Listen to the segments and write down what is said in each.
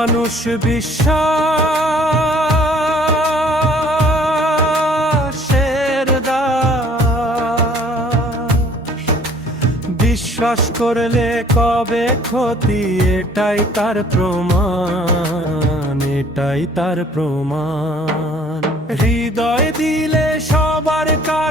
মানুষ বিশ্বাসের বিশ্বাস করলে কবে ক্ষতি? এটাই তার প্রমাণ, এটাই তার প্রমাণ। হৃদয় দিলে সবার কাছে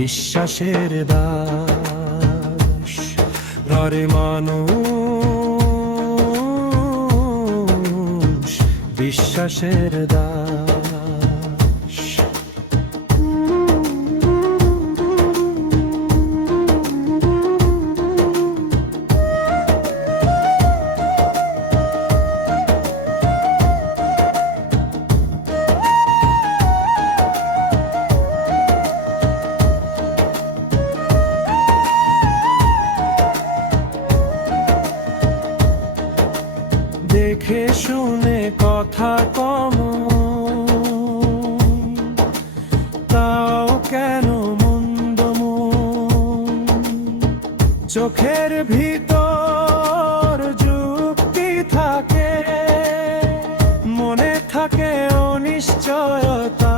বিশ্বাসের দাস ধরে মানুষ বিশ্বাসের দাস। দেখে শুনে কথা কম। তাও কেন মন্দ চোখের ভিতর যুক্তি থাকে মনে থাকে অনিশ্চয়তা।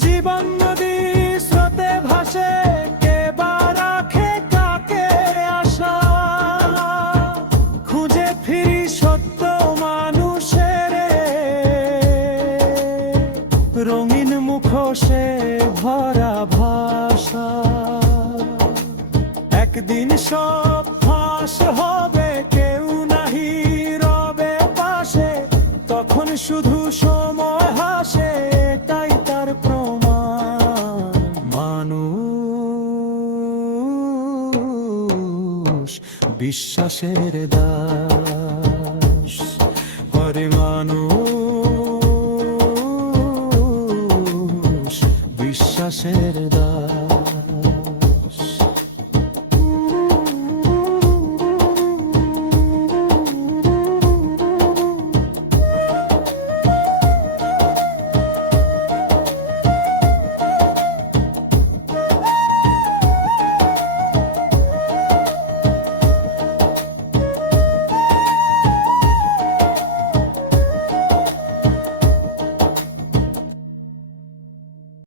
জীবন নদী স্রোতে ভাসে, কে বা রাখে, কাকে আশা? খুঁজে ফিরি সত্য মানুষের রঙিন মুখোশে ভরা ভাষা। একদিন সব ফাঁস হবে, কেউ নাহি রবে পাশে, তখন শুধু মানুষ বিশ্বাসের দাস। হরে মানুষ বিশ্বাসের